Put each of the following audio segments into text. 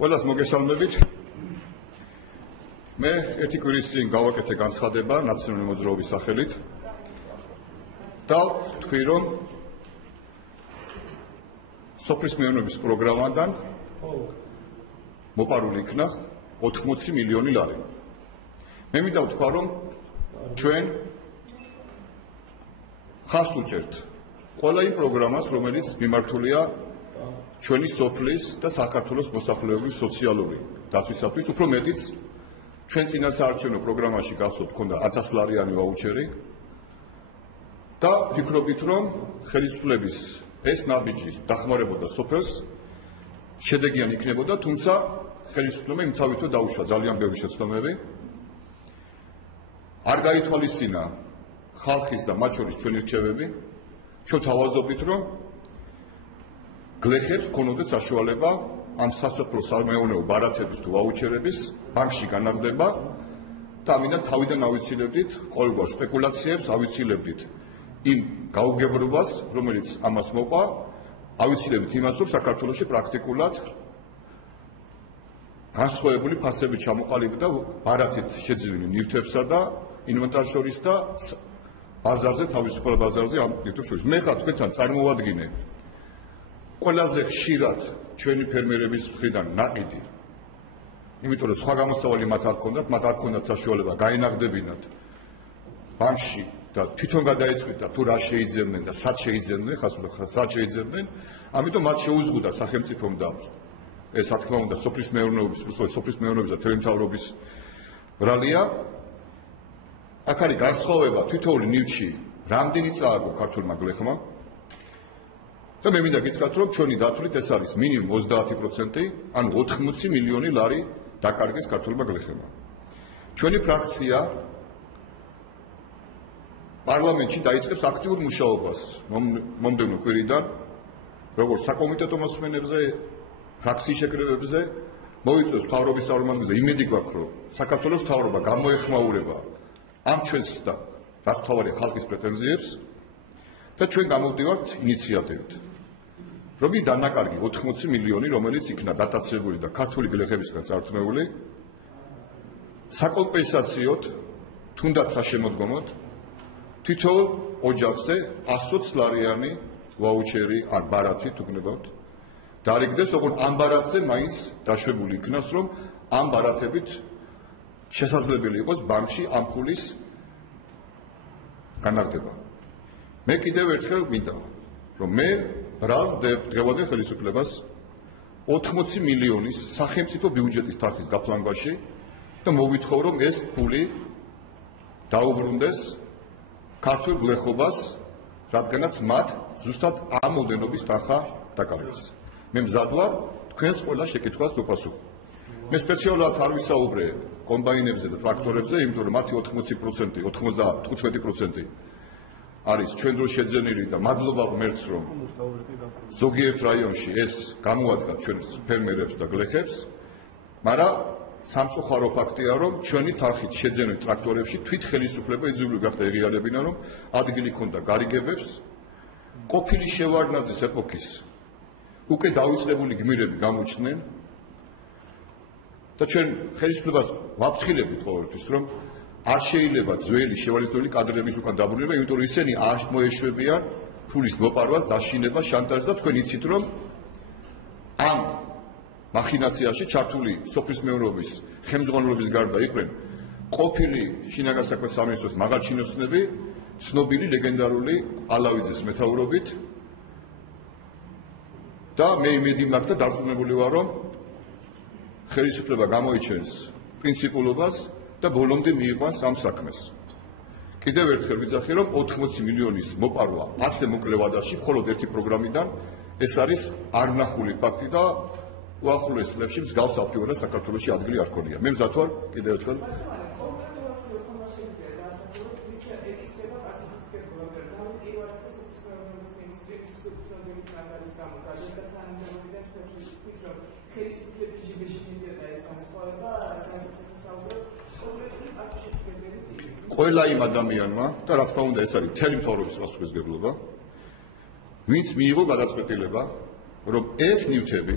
ყველას მოგესალმებით. მე ერთი კვირის წინ გავაკეთე განცხადება ნაციონალური მოძრაობის სახელით და თქვი რომ სოფლის მეურნეობის პროგრამიდან მოპარული იქნა 80 მილიონი ლარი. მე მინდა ვთქვა რომ ჩვენ ხას უჭერთ ყველა იმ პროგრამას, რომელიც მიმართულია ჩვენი სოფლის და საქართველოს მოსახლეობის სოციალური დაცვისათვის, უფრო მეტიც ჩვენ წინასაარჩევნო პროგრამაში გახსოვთ ქონდა 1000 ლარიანი ვაუჩერი და ვფიქრობთ რომ ხელისუფლების ეს ნაბიჯი დახმარებოდა სოფელს შედეგიანი იქნებოდა, თუმცა ხელისუფლებამ იმთავითო დაუშვა ძალიან ბევრი შეცდომები. არ გაითვალისწინა ხალხის და მათ შორის ჩვენი რჩევები. ჩვენ თავაზობთ რომ გლეხებს ქონოდეთ საშუალება ამ სასოფლო სამეურნეო ბარათების თუ ვაუჩერების ბანკში განაგდება და ამიტომ თავიდან ავიცილებდით ყოველგვარ სპეკულაციებს, ავიცილებდით იმ გაუგებრობას, რომელიც ამას მოყვა, ავიცილებდით იმას, რომ საქართველოში პრაქტიკულად განსხვავებული ფასები ჩამოყალიბდა ბარათით შეძლებილ ნივთებსა და ინვენტარ შორის და ბაზარზე, თავისუფალ ბაზარზე ამ ნივთებს შორის. მე ხა თქვენთან წარმოვადგინე ყველაზე ხშირად ჩვენი ფერმერების მხრიდან ნაყიდი, იმიტომ რომ სხვა გამოსავალი მათ არ ჰქონდათ საშუალება გაენაღდებინათ ბანკში და თვითონ გადაეწყვიტა და თუ რა შეიძლებდნენ და სად შეიძლებდნენ, სად შეიძლება, ამიტომ მათ შეუზღუდა სახელმწიფომ და ეს რა თქმა უნდა სოფლის მეურნეობის და თვითმთავრობის ბრალია. აქ არის განსხვავება თითოეული ნივთში რამდენი წააგო ქართულმა გლეხმა და მე მინდა გითხრათ რომ ჩვენი დათვლით ეს არის მინიმუმ 30%, ანუ 80 მილიონი ლარი დაკარგეს ქართულმა გლეხებმა. ჩვენი ფრაქცია პარლამენტში დაიწყებს აქტიურ მუშაობას მომდევნო კვირიდან, როგორც საკომიტეტო მოსმენებზე, ფრაქციის შეკრებებზე, მოიწვევს მთავრობის წარმომადგენლზე იმედი გვაქვს, რომ საქართველოს მთავრობა გამოეხმაურება ამ ჩვენს და რაც მთავარია ხალხის პრეტენზიებს და ჩვენ გამოვდივართ ინიციატივით, რომ ის დანაკარგი 80 მილიონი, რომელიც იქნა დატაცებული და ქართული გლეხებისგან წართმეული, საკომპენსაციოდ, თუნდაც საშემოდგომოდ, თითოეულ ოჯახზე 120 ლარიანი ვაუჩერი ან ბარათი თუ გნებავთ, დაარიგდეს, ოღონდ ამ ბარათზე მაინც დაშვებული იქნას, რომ ამ ბარათებით შესაძლებელი იყოს ბანკში ამ ფულის განაგდება. მე კიდევ ერთხელ მინდა, რომ მე ბრალს დღევანდელ ხელისუფლებას 80 მილიონის სახელმწიფო ბიუჯეტის თანხის გაფლანგვაში და მოვითხოვ, რომ ეს ფული დაუბრუნდეს ქართულ გლეხობას, რადგანაც მათ ზუსტად ამ მოდენობის თანხა დაკარგეს. მე მზად ვარ თქვენს ყველა შეკითხვას უპასუხო. მე სპეციალურად არ ვისაუბრე კომბაინებზე და ტრაქტორებზე, იმიტომ რომ მათი 80%, 95% არის ჩვენ დროს შეძენილი და მადლობა ღმერთს, რომ ზოგიერთ რაიონში ეს გამოადგა ჩვენს ფერმერებს და გლეხებს, მაგრამ სამწუხარო ფაქტია, რომ ჩვენი თანხით შეძენილ ტრაქტორებში თვით ხელისუფლება იძულებული გახდა ეღიარებინა, რომ ადგილი ქონდა გარიგებებს, ყოფილი შევარდნაძის ეპოქის უკვე დავიწყებული გმირები გამოჩნდნენ და ჩვენ ხელისუფლებას ვაფრთხილებთ ყოველთვის, რომ არ შეიძლება ძველი შევარდნაძის კადრების უკან დაბრუნება, იმიტომ რომ ისინი არ მოეშვებიან ფულის მოპარვას, დაშინებას, შანტაჟს და თქვენ იცით, რომ ამ მახინაციაში ჩართული სოფლის მეურნეობის ხელმძღვანელობის გარდა იყვნენ ყოფილი შინაგან საქმეთა სამინისტროს მაღალჩინოსნები, ცნობილი ლეგენდარული ალავიძის მეთაურობით და მე იმედი მაქვს და დარწმუნებული ვარ, რომ ხელისუფლება გამოიჩენს პრინციპულობას და ბოლომდე მიიყვანს ამ საქმეს. კიდევ ერთხელ ვიძახი, რომ 80 მილიონის მოპარვა ასე მოკლე ვადაში მხოლოდ ერთი პროგრამიდან ეს არის არნახული ფაქტი და უახლოეს წლებში მსგავს აფიორა საქართველოში ადგილი არ ქონია. მე მზად ვარ კიდევ ერთხელ ყველა იმ ადამიანმა და რა თქმა უნდა ეს არის მთელი მთავრობის პასუხისმგებლობა, ვინც მიიღო გადაწყვეტილება, რომ ეს ნივთები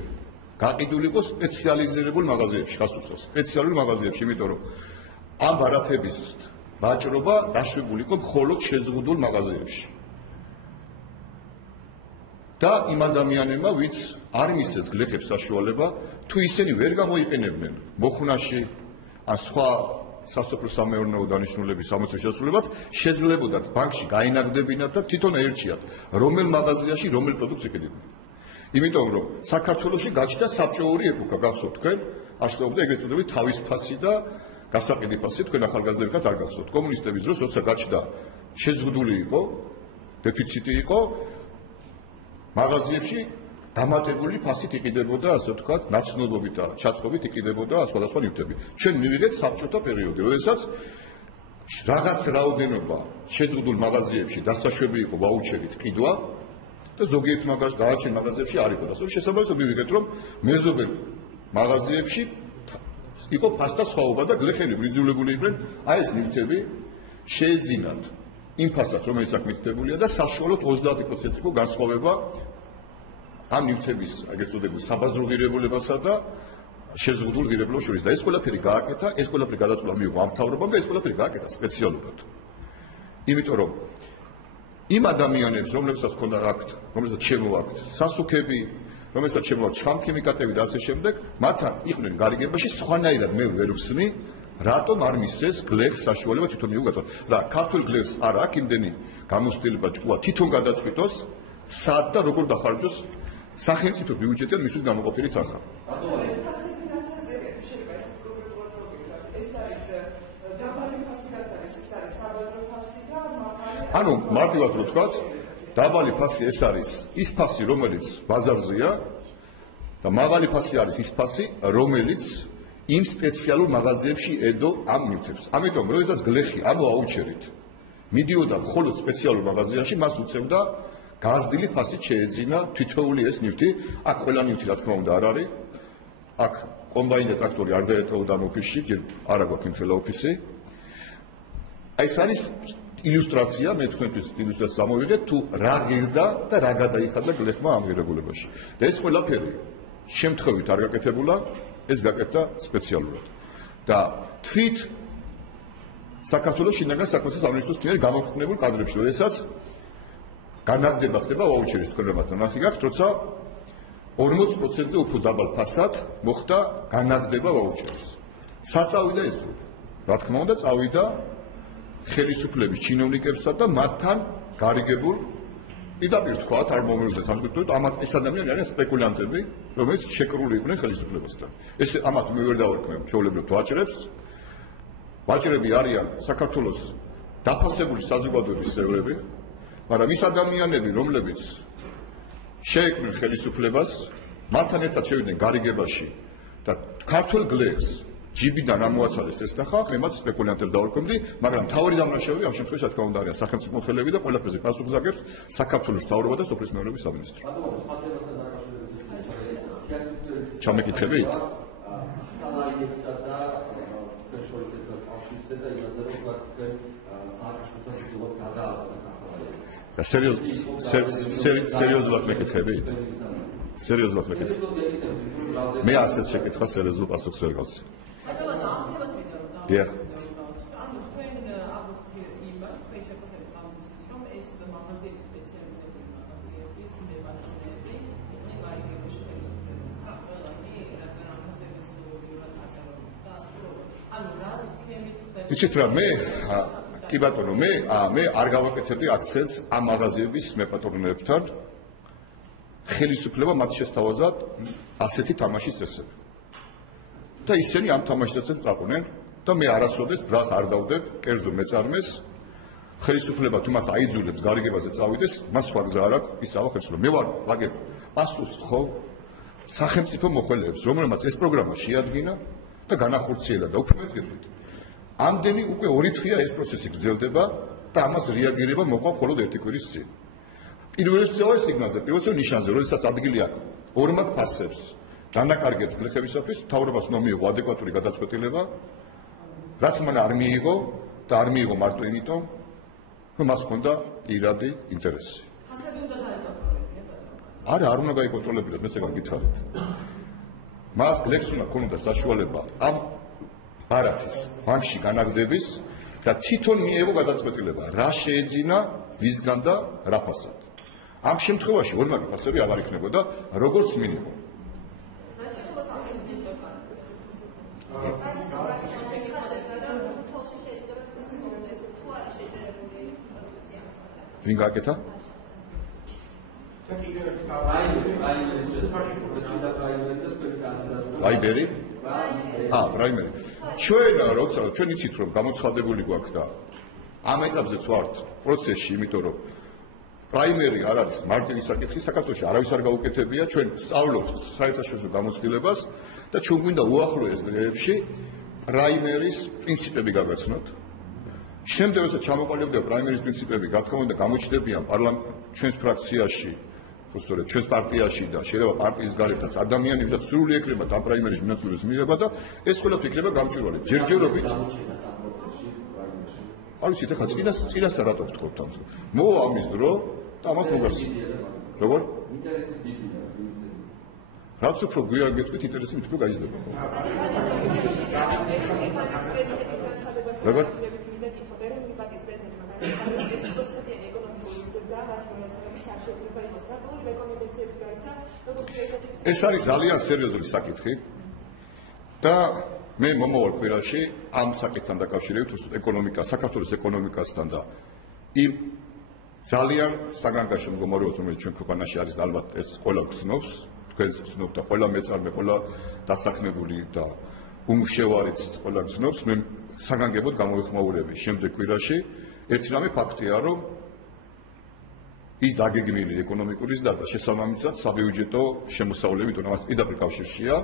გაყიდული იყო სპეციალიზირებულ მაღაზიებში, ხას უსვამს, სპეციალურ მაღაზიებში, იმიტომ რომ ამ ბარათების ვაჭრობა დაშვებული იყო მხოლოდ შეზღუდულ მაღაზიებში. და იმ ადამიანებმა, ვინც არ მისცეს გლეხებს საშუალება, თუ ისინი ვერ გამოიყენებდნენ მოხვნაში, ან სხვა სასოფლო-სამეურნეო დანიშნულების სამოცვის შესრულებად, შეძლებოდათ ბანკში გაინაგდებინათ და თვითონ აერჩიათ, რომელ მაღაზიაში რომელ პროდუქტს იყიდებდნენ. იმიტომ რომ საქართველოში გაჩნდა საბჭოური ეპოქა, გახსოვთ თქვენ, არსებობდა ეგრეთ წოდებული თავისფასი და გასაყიდი ფასი, თქვენ ახალგაზრდები ხართ, არ გახსოვთ. კომუნისტების დროს, როცა გაჩნდა შეზღუდული იყო, დეფიციტი იყო, მაღაზიებში დამატებული ფასით იყიდებოდა, ასე ვთქვათ, ნაცნობობით და ჩაწყობით იყიდებოდა სხვადასხვა ნივთები. ჩვენ მივიღეთ საბჭოთა პერიოდი, როდესაც რაღაც რაოდენობა შეზღუდულ მაღაზიებში დასაშვები იყო ვაუჩერით ყიდვა და ზოგიერთ დანარჩენ მაღაზიებში არ იყო. ასე შესაბამისად მივიღეთ, რომ მეზობელ მაღაზიებში იყო ფასთა სხვაობა და გლეხები ბრიძულებული იყვნენ, აი ეს ნივთები შეეძინათ იმ ფასად, რომელიც აქ მითითებულია და საშუალოდ 30% იყო განსხვავება ამ ნივთების ეგრეთ წოდებული საბაზრო ღირებულებასა და შეზღუდულ ღირებულებას შორის. და ეს ყველაფერი გააკეთა, ეს ყველაფერი გადაწყვეტა მიიღო ამ მთავრობამ და ეს ყველაფერი გააკეთა სპეციალურად. იმიტომ რომ იმ ადამიანებს, რომლებსაც ჰქონდა აქვთ, რომელსაც შემოაქვთ სასუქები, რომელსაც შემოაქვთ ჩხამქიმიკატები და ასე შემდეგ, მათთან იყვნენ გარიგებაში, სხვანაირად მე ვერ ვხსნი, რატომ არ მისცეს გლეხს საშუალება თვითონ მიუღოთ. რა ქართულ გლეხს არ აქვს იმდენი გამოცდილება ჭკუა თვითონ გადაწყვიტოს, სად და როგორ დახარჯოს სახელმწიფო ბიუჯეტიდან მისთვის გამოყოფილი თანხა. ანუ მარტივად რო ვთქვათ, დაბალი ფასი ეს არის ის ფასი, რომელიც ბაზარზეა და მაღალი ფასი არის ის ფასი, რომელიც იმ სპეციალურ მაღაზიებში ედო ამ ნივთებს. ამიტომ, როდესაც გლეხი ამ ვაუჩერით მიდიოდა მხოლოდ სპეციალურ მაღაზიაში, მას უწევდა გაზრდილი ფასით შეეძინა თითოეული ეს ნივთი. აქ ყველა ნივთი რა თქმა უნდა არ არის. აქ კომბაინი და ტრაქტორი არ დაეტოვდა ამ ოფისში, ჯერ არ აქვს იმხელა ოფისი. აი ეს არის ილუსტრაცია, მე თქვენთვის ილუსტრაციას გამოვიღეთ, თუ რა ღირდა და რა გადაიხადა გლეხმა ამ ღირებულებაში. და ეს ყველაფერი შემთხვევით არ გაკეთებულა, ეს გაკეთდა სპეციალურად. და თვით საქართველოს შინაგან საქმეთა სამინისტროს მიერ გამოქვეყნებულ კადრებში, როდესაც განაგდება ხდება ვაუჩერის თქვენებათან ნახი გაქვთ, როცა 40%-ზე უფრო დაბალ ფასად მოხდა განაგდება ვაუჩერის. საწავიდა ეს დრო. რა თქმა უნდა, წავიდა ხელისუფლების ჩინოვნიკებსა და მათთან გარიგებულ პირდაპირ თქვათ, არ მომეორდეს სამწუხაროდ, ამათ ეს ადამიანები არიან სპეკულანტები, რომელიც შეკრული იყვნენ ხელისუფლებასთან. ეს ამათ მე ვერ დავარქმევ ჩვეულებრივ ვაჭრებს. ვაჭრები არიან საქართველოს დაფასებული საზოგადოების წევრები, მაგრამ ის ადამიანები, რომლებიც შეეკრნენ ხელისუფლებას, მათთან ერთად შევიდნენ გარიგებაში და ქართულ გლეხს ჯიბიდან ამოაცალეს ეს ნახა, მე მათ სპეკულანტებს დავარქვევდი, მაგრამ მთავარი დამნაშავე ამ შემთხვევაში რა თქმა უნდა არიან სახელმწიფო ხელები და ყველაფერზე პასუხს აგებს საქართველოს მთავრობა და სოფლის მეურნეობის სამინისტრო. ჩამეკითხებით? სერიოზულად მეკითხებით? სერიოზულად მეკითხებით? მე ასეთ შეკითხვას სერიოზულ პასუხს ვერ გავცი. დიახ. იცით რა, მე კი ბატონო, მე არ გავაკეთებდი აქცენტს ამ მაღაზიების მეპატრონეებთან. ხელისუფლება მათ შესთავაზად ასეთი თამაშის წესები. და ისინი ამ თამაშის წესებს წაყვნენ და მე არასოდეს ბრას არ დავდებ კერძო მეწარმეს. ხელისუფლება თუ მას აიძულებს გარიგებაზე წავიდეს, მას სხვა გზა არ აქვს, ის წავა ხელისუფლება. მე ვარ ვაგებ პასუხს თხოვ სახელმწიფო მოხელეებს, რომელმაც ეს პროგრამა შეადგინა და განახორციელა და უფრო მეც გეტყვით. ამდენი უკვე 2 თვეა ეს პროცესი გრძელდება და ამას რეაგირება მოყვა მხოლოდ 1 კვირის წინ. პირველ სიგნალზე, პირველ ნიშანზე, როდესაც ადგილი აქვს ორმაგ ფასებს დანაკარგებს გლეხებისათვის, მთავრობას უნდა მიიღო ადეკვატური გადაწყვეტილება, რაც მან არ მიიღო და არ მიიღო მარტო იმიტომ, რომ მას ჰქონდა პირადი ინტერესი. არა, არ უნდა გაიკონტროლებინათ, მეც ეგ გითხარით. მას გლეხს უნდა ქონოდა საშუალება ამ ბარათის ბანკში განაგდების და თვითონ მიეღო გადაწყვეტილება რა შეეძინა ვისგან და რა ფასად. ამ შემთხვევაში ორმაგი ფასები აღარ იქნებოდა როგორც მინიმუმ. ვინ გაკეთა? რაიმერი? რაიმერი. ჩვენ როცა ჩვენ იცით რომ გამოცხადებული გვაქვს და ამ ეტაპზეც ვართ პროცესში, იმიტომ რომ რაიმერი არ არის მარტივი საკითხი, საქართველოში არავის არ გაუკეთებია, ჩვენ სწავლობთ საერთაშორისო გამოცდილებას და ჩვენ გვინდა უახლოეს დღეებში რაიმერის პრინციპები გაგაცნოთ. შემდეგ როცა ჩამოყალიბდება რაიმერის პრინციპები, რა თქმა უნდა გამოჩნდებიან ჩვენს ფრაქციაში, სწორედ ჩვენს პარტიაში და შეიძლება პარტიის გარეთაც ადამიანები, ვისაც სრული ეკრებათ ამ რაიმერის მონაწილეობის მიღება და ეს ყველაფერი იქნება გამჭვირვალე. ჯერჯერობით არ ვიცით, ახლა წინასწარ რატო ვთქვით ამას? მოვა ამის დრო და ამას მოგარსებთ. როგორ? ინტერესი დიდია. რაც უფრო გვიან გეტყვით, ინტერესი მით უფრო გაიზრდება. როგორ? ეს არის ძალიან სერიოზული საკითხი და მე მომავალ კვირაში ამ საკითხთან დაკავშირებით ეკონომიკა, საქართველოს ეკონომიკასთან და იმ ძალიან საგანგაშო მდგომარეობას, რომელიც ჩვენ ქვეყანაში არის, ალბათ ეს ყველა გრძნობს, თქვენს გრძნობთ და ყველა მეწარმე, ყველა დასაქმებული და უმუშევარიც ყველა გრძნობს. მე საგანგებოდ გამოვიხმაურები შემდეგ კვირაში. ერთი რამე ფაქტია, რომ ის დაგეგმილი ეკონომიკური ზრდა და შესაბამისად საბიუჯეტო შემოსავლები, თუმცა ამას პირდაპირ კავშირშია,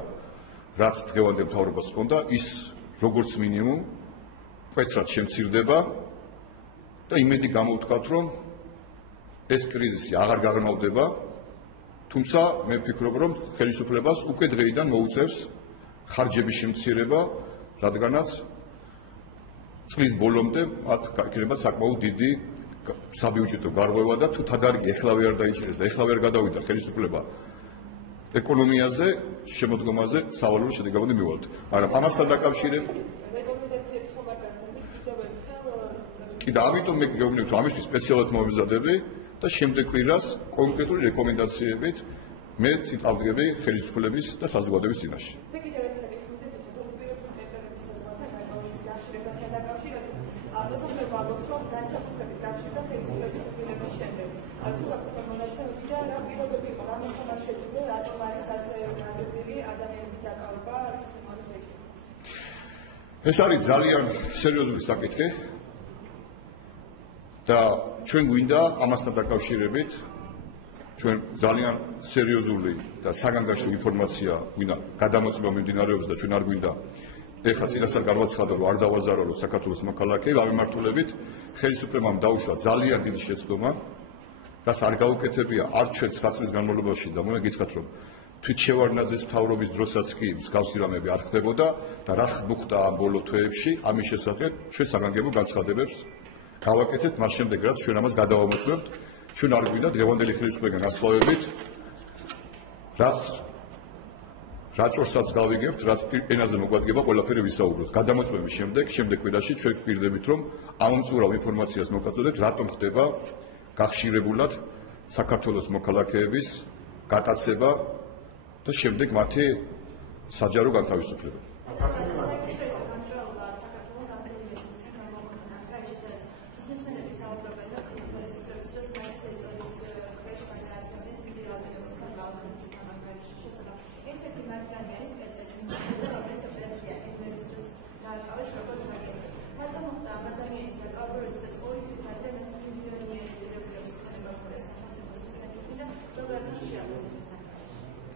რაც დღევანდელ მთავრობას ჰქონდა, ის როგორც მინიმუმ კვეთრად შემცირდება და იმედი გამოვთქვათ, რომ ეს კრიზისი აღარ გაღრმავდება, თუმცა მე ვფიქრობ, რომ ხელისუფლებას უკვე დღეიდან მოუწევს ხარჯების შემცირება, რადგანაც წლის ბოლომდე მათ იქნება საკმაოდ დიდი საბიუჯეტო გარღვევა და თუ თადარიგი ეხლავე არ დაიჭირეს და ეხლავე არ გადავიდა ხელისუფლება ეკონომიაზე, შემოდგომაზე სავალალო შედეგამდე მივალთ. მაგრამ ამასთან დაკავშირებით კი და ამიტომ მე გეუბნებით, რომ ამისთვის სპეციალურად მომეზადები და შემდეგ კვირას კონკრეტული რეკომენდაციებით მე წავდგები ხელისუფლების და საზოგადოების წინაშე. ეს არის ძალიან სერიოზული საკითხი და ჩვენ გვინდა ამასთან დაკავშირებით ჩვენ ძალიან სერიოზული და საგანგაშო ინფორმაცია გვინდა გადამოწმება მიმდინარეობს და ჩვენ არ გვინდა ეხლა წინასწარ განვაცხადა რომ არ დავაზარო რომ საქართველოს მოქალაქეები ამემართულებით ხელისუფლებამ დაუშვა ძალიან დიდი შეცდომა რაც არ გაუკეთებია არც ჩვენ 9 წლის განმავლობაში და მოდი გითხრათ რომ თვითშევარდნაძის მთავრობის დროსაც კი მსგავსი რამები არ ხდებოდა და რა მოხდა ამ ბოლო თვეებში ამის შესახებ ჩვენ საგანგებო განცხადებებს გავაკეთეთ მას შემდეგ რაც ჩვენ ამას გადავამოწმებთ ჩვენ არ გვინდა დღევანდელი ხელისუფლებიდან გასვლავებით რაც რაჭორსაც გავიგებთ რაც ენაზე მოგვადგება ყველაფერი ვისაუბროთ გადამოწმების შემდეგ კვირაში ჩვენ გვპირდებით რომ ამომწურავ ინფორმაციას მოგაწოდეთ რატომ ხდება გახშირებულად საქართველოს მოქალაქეების გატაცება და შემდეგ მათი საჯარო განთავისუფლება.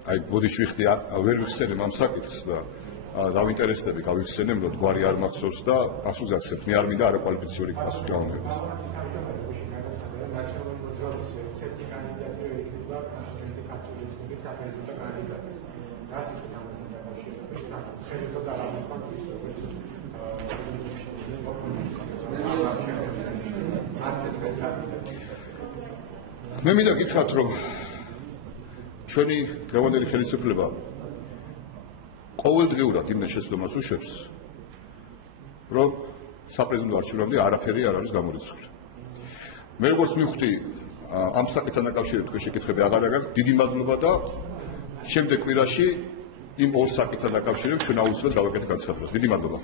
აი ბოდიში ვიხდი ვერ ვიხსენებ ამ საკითხს და დავინტერესდები გავიხსენებ რომ გვარი არ მახსოვს და პასუხს აქცევთ მე არ მინდა არაკვალიფიციური პასუხი გამომიღოს მე მინდა გითხრათ რომ ჩვენი დღევანდელი ხელისუფლება ყოველდღიურად იმენ შეცდომას უშვებს, რომ საპრეზიდენტო არჩევნამდე არაფერი არ არის გამორიცხული. მე როგორც მივხვდი, ამ საკითხთან დაკავშირებით თქვენ შეკითხები აღარ აქვს, დიდი მადლობა და შემდეგ კვირაში იმ ორ საკითხთან დაკავშირებით ჩვენ აუცილებლად გავაკეთებთ განცხადებას. დიდი მადლობა.